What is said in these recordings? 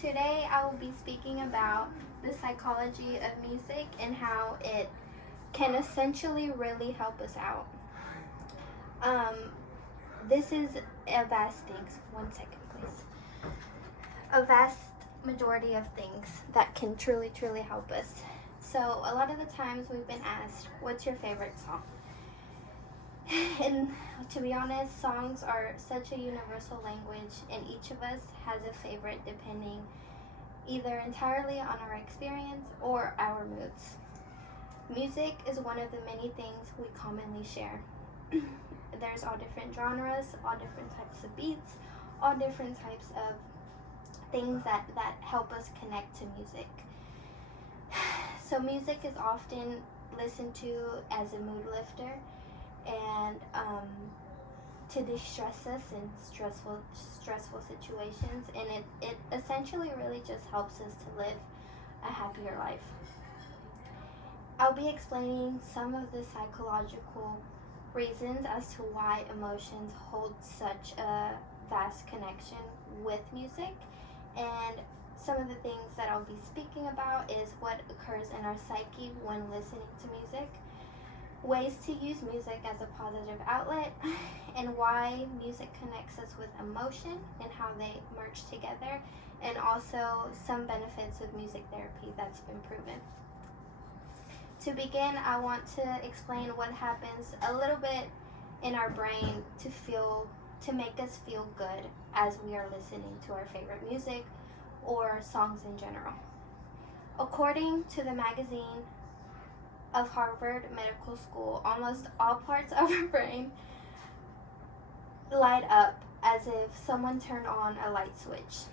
Today I will be speaking about the psychology of music and how it can essentially really help us out. Um, this is a vast things. 1 second, please. A vast majority of things that can truly help us. So a lot of the times we've been asked, "What's your favorite song?" And to be honest, songs are such a universal language, and each of us has a favorite depending either entirely on our experience or our moods. Music is one of the many things we commonly share. There's all different genres, all different types of beats, all different types of things that help us connect to music. So music is often listened to as a mood lifter and to distress us in stressful situations, and it essentially really just helps us to live a happier life. I'll be explaining some of the psychological reasons as to why emotions hold such a vast connection with music, and some of the things that I'll be speaking about is what occurs in our psyche when listening to music, ways to use music as a positive outlet, and why music connects us with emotion and how they merge together, and also some benefits of music therapy that's been proven. To begin, I want to explain what happens a little bit in our brain to make us feel good as we are listening to our favorite music or songs in general. According to the magazine of Harvard Medical School, almost all parts of our brain light up as if someone turned on a light switch.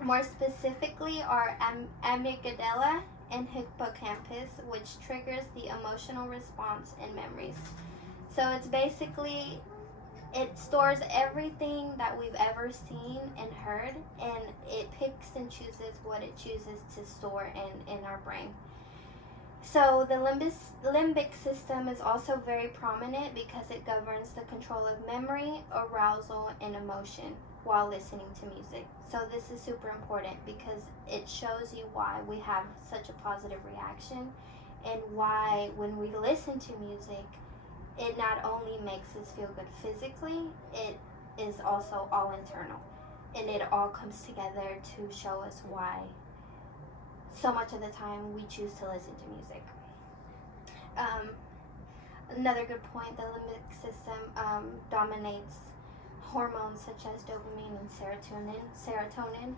More specifically, our amygdala and hippocampus, which triggers the emotional response and memories. So it's basically, it stores everything that we've ever seen and heard, and it picks and chooses what it chooses to store in our brain. So the limbic system is also very prominent because it governs the control of memory, arousal, and emotion while listening to music. So this is super important because it shows you why we have such a positive reaction, and why when we listen to music, it not only makes us feel good physically, it is also all internal, and it all comes together to show us why so much of the time we choose to listen to music. Another good point, the limbic system dominates hormones such as dopamine and serotonin,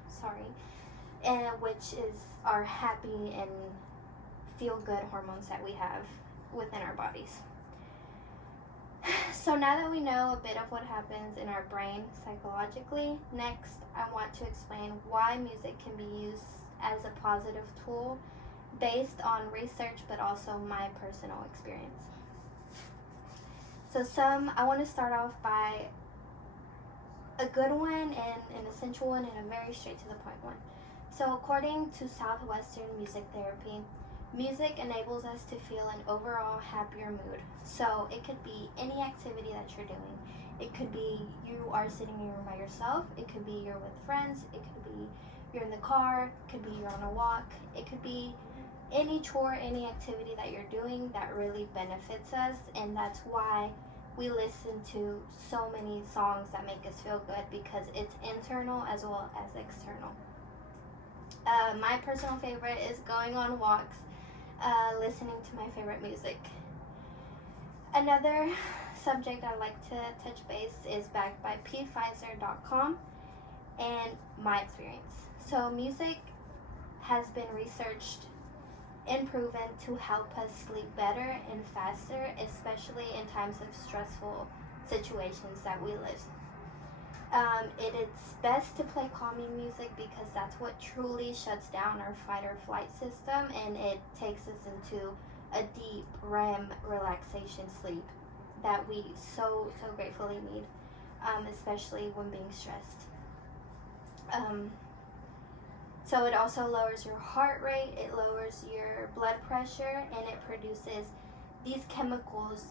which is our happy and feel good hormones that we have within our bodies. So now that we know a bit of what happens in our brain psychologically, next I want to explain why music can be used as a positive tool based on research but also my personal experience. So I want to start off by a good one and an essential one and a very straight to the point one. So according to Southwestern Music Therapy, music enables us to feel an overall happier mood. So it could be any activity that you're doing. It could be you are sitting in your room by yourself. It could be you're with friends. It could be you're in the car. It could be you're on a walk. It could be any chore, any activity that you're doing that really benefits us, and that's why we listen to so many songs that make us feel good, because it's internal as well as external. My personal favorite is going on walks, listening to my favorite music. Another subject I'd like to touch base is backed by pfizer.com and my experience. So music has been researched and proven to help us sleep better and faster, especially in times of stressful situations that we live. It is best to play calming music because that's what truly shuts down our fight or flight system, and it takes us into a deep REM relaxation sleep that we so gratefully need, especially when being stressed. So it also lowers your heart rate, it lowers your blood pressure, and it produces these chemicals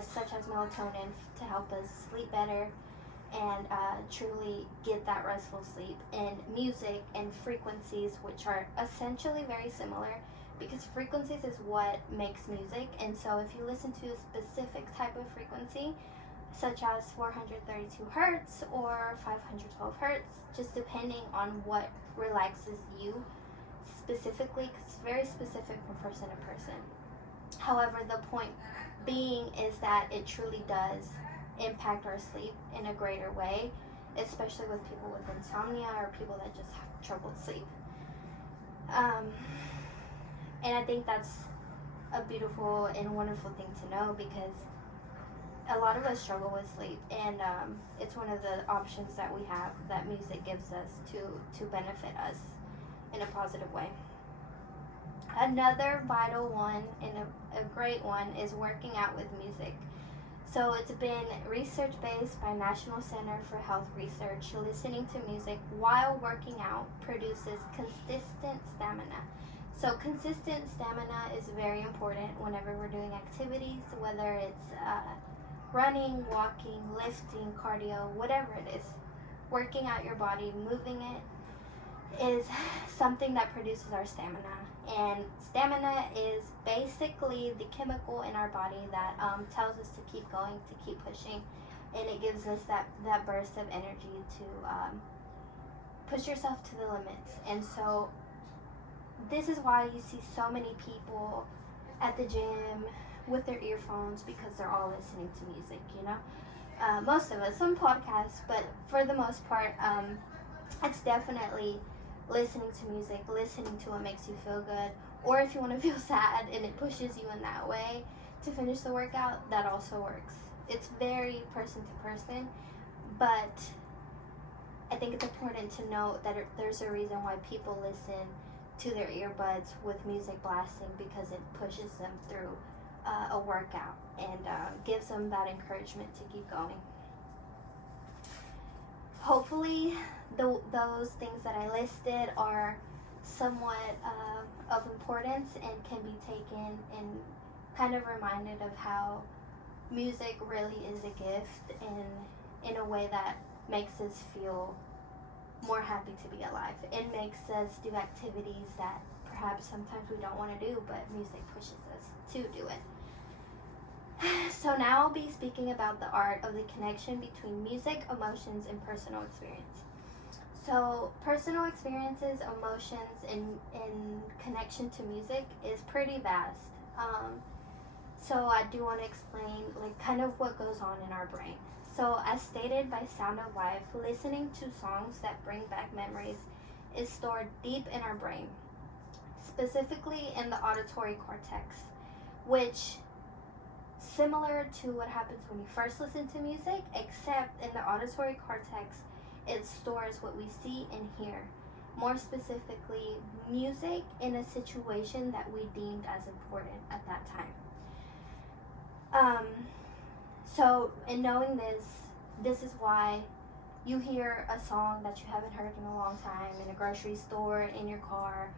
such as melatonin to help us sleep better and truly get that restful sleep. And music and frequencies, which are essentially very similar, because frequencies is what makes music. And so if you listen to a specific type of frequency, such as 432 hertz or 512 hertz, just depending on what relaxes you specifically, because it's very specific from person to person. However, the point being is that it truly does impact our sleep in a greater way, especially with people with insomnia or people that just have trouble sleep. And I think that's a beautiful and wonderful thing to know, because a lot of us struggle with sleep, and it's one of the options that we have that music gives us to benefit us in a positive way. Another vital one and a great one is working out with music. So it's been research based by National Center for Health Research. Listening to music while working out produces consistent stamina. So consistent stamina is very important whenever we're doing activities, whether it's running, walking, lifting, cardio, whatever it is. Working out your body, moving it, is something that produces our stamina. And stamina is basically the chemical in our body that tells us to keep going, to keep pushing, and it gives us that burst of energy to push yourself to the limits. And so this is why you see so many people at the gym with their earphones, because they're all listening to music, most of us, some podcasts, but for the most part, it's definitely listening to music, listening to what makes you feel good, or if you want to feel sad and it pushes you in that way to finish the workout, that also works. It's very person to person, but I think it's important to note that there's a reason why people listen to their earbuds with music blasting, because it pushes them through a workout and gives them that encouragement to keep going. Hopefully those things that I listed are somewhat of importance and can be taken and kind of reminded of how music really is a gift, and in a way that makes us feel more happy to be alive. It makes us do activities that perhaps sometimes we don't want to do, but music pushes us to do it. So now I'll be speaking about the art of the connection between music, emotions, and personal experience. So personal experiences, emotions, and connection to music is pretty vast. So I do want to explain kind of what goes on in our brain. So as stated by Sound of Life, listening to songs that bring back memories is stored deep in our brain, specifically in the auditory cortex, which similar to what happens when you first listen to music, except in the auditory cortex, it stores what we see and hear. More specifically, music in a situation that we deemed as important at that time. So in knowing this is why you hear a song that you haven't heard in a long time in a grocery store, in your car,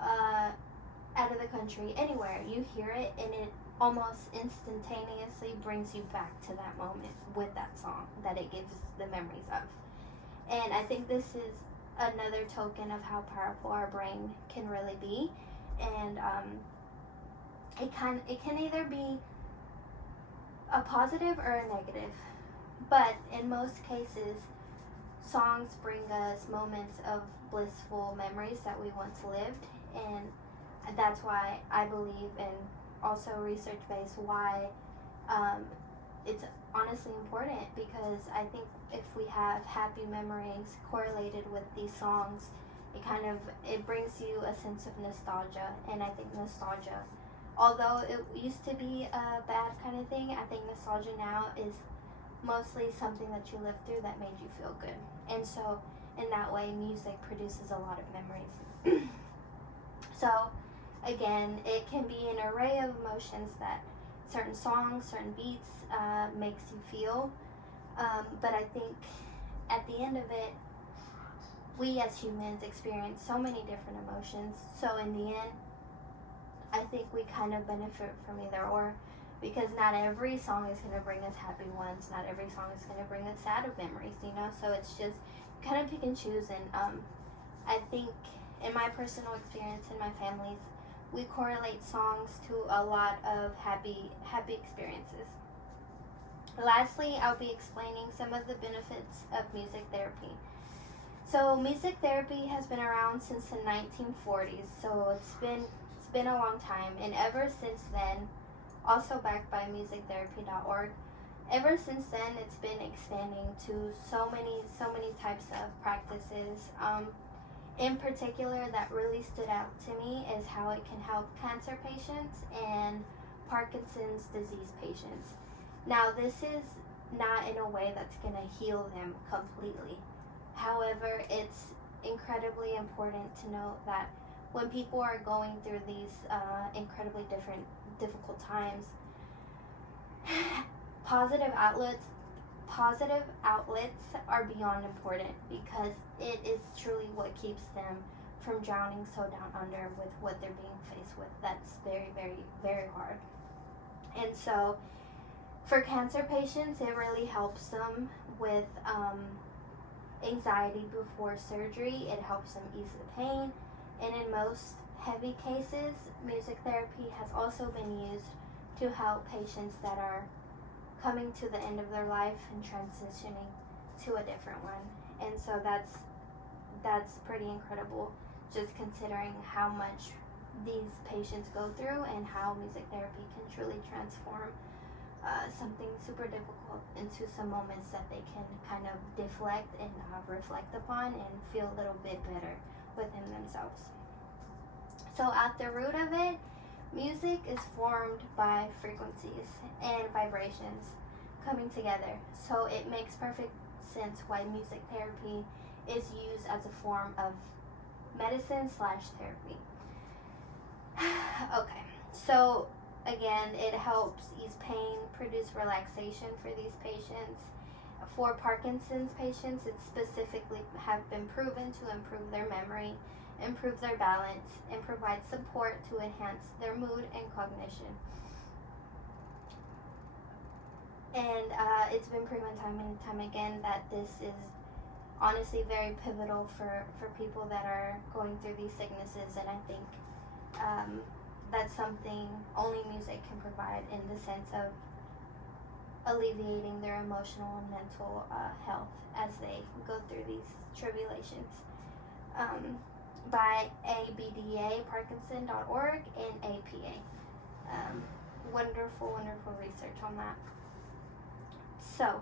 out of the country, anywhere. You hear it and it almost instantaneously brings you back to that moment with that song that it gives the memories of. And I think this is another token of how powerful our brain can really be. And it can either be a positive or a negative. But in most cases, songs bring us moments of blissful memories that we once lived. And that's why I believe, and also research-based, why it's honestly important, because I think if we have happy memories correlated with these songs, it brings you a sense of nostalgia. And I think nostalgia, although it used to be a bad kind of thing, I think nostalgia now is mostly something that you lived through that made you feel good. And so in that way, music produces a lot of memories. So again, it can be an array of emotions that certain songs, certain beats makes you feel. But I think at the end of it, we as humans experience so many different emotions. So in the end, I think we kind of benefit from either or. because not every song is going to bring us happy ones. Not every song is going to bring us sad memories, you know? So it's just kind of pick and choose. And I think in my personal experience in my family's, we correlate songs to a lot of happy experiences. Lastly, I'll be explaining some of the benefits of music therapy. So music therapy has been around since the 1940s, so it's been a long time, and ever since then, also backed by musictherapy.org, ever since then it's been expanding to so many types of practices. In particular, that really stood out to me is how it can help cancer patients and Parkinson's disease patients. Now, this is not in a way that's going to heal them completely. However, it's incredibly important to note that when people are going through these incredibly difficult times, positive outlets are beyond important, because it is truly what keeps them from drowning so down under with what they're being faced with. That's very, very, very hard. And so for cancer patients, it really helps them with anxiety before surgery. It helps them ease the pain. And in most heavy cases, music therapy has also been used to help patients that are coming to the end of their life and transitioning to a different one. And so that's pretty incredible, just considering how much these patients go through and how music therapy can truly transform something super difficult into some moments that they can kind of deflect and reflect upon and feel a little bit better within themselves. So at the root of it, music is formed by frequencies and vibrations coming together. So it makes perfect sense why music therapy is used as a form of medicine/therapy. Okay, so again, it helps ease pain, produce relaxation for these patients. For Parkinson's patients, it specifically have been proven to improve their memory, improve their balance, and provide support to enhance their mood and cognition. And it's been proven time and time again that this is honestly very pivotal for people that are going through these sicknesses. And I think that's something only music can provide, in the sense of alleviating their emotional and mental health as they go through these tribulations. By ABDA, Parkinson.org, and APA. Wonderful research on that. So,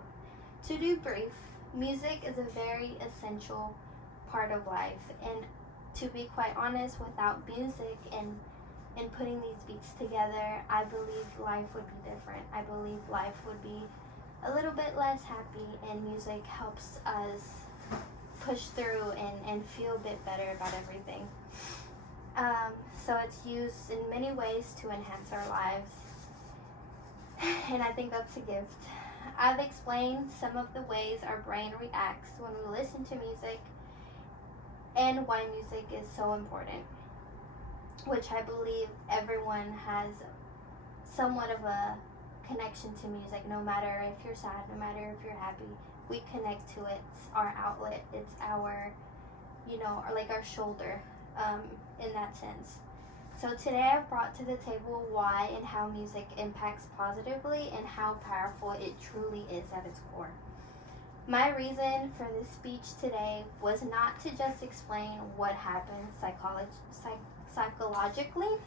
to do brief, music is a very essential part of life, and to be quite honest, without music and putting these beats together, I believe life would be different. I believe life would be a little bit less happy, and music helps us push through and feel a bit better about everything. So it's used in many ways to enhance our lives, and I think that's a gift. I've explained some of the ways our brain reacts when we listen to music and why music is so important, which I believe everyone has somewhat of a connection to music. No matter if you're sad, no matter if you're happy, we connect to it. It's our outlet. It's our, like our shoulder, in that sense. So today I've brought to the table why and how music impacts positively and how powerful it truly is at its core. My reason for this speech today was not to just explain what happens psychologically,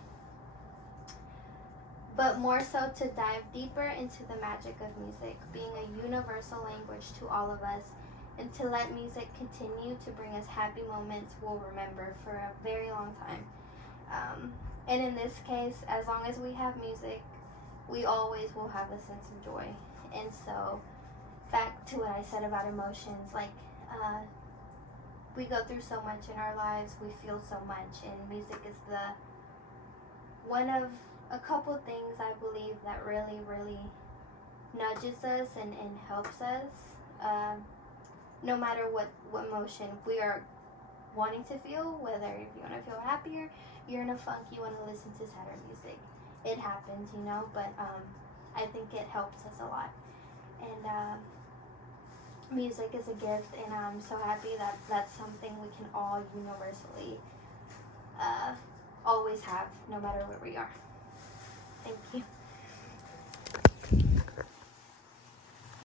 but more so to dive deeper into the magic of music being a universal language to all of us, and to let music continue to bring us happy moments we'll remember for a very long time. And in this case, as long as we have music, we always will have a sense of joy. And so, back to what I said about emotions, we go through so much in our lives, we feel so much, and music is one of a couple things I believe that really, really nudges us and helps us, no matter what emotion we are wanting to feel, whether if you want to feel happier, you're in a funk, you want to listen to sadder music. It happens, but I think it helps us a lot. And music is a gift, and I'm so happy that that's something we can all universally always have, no matter where we are. Thank you.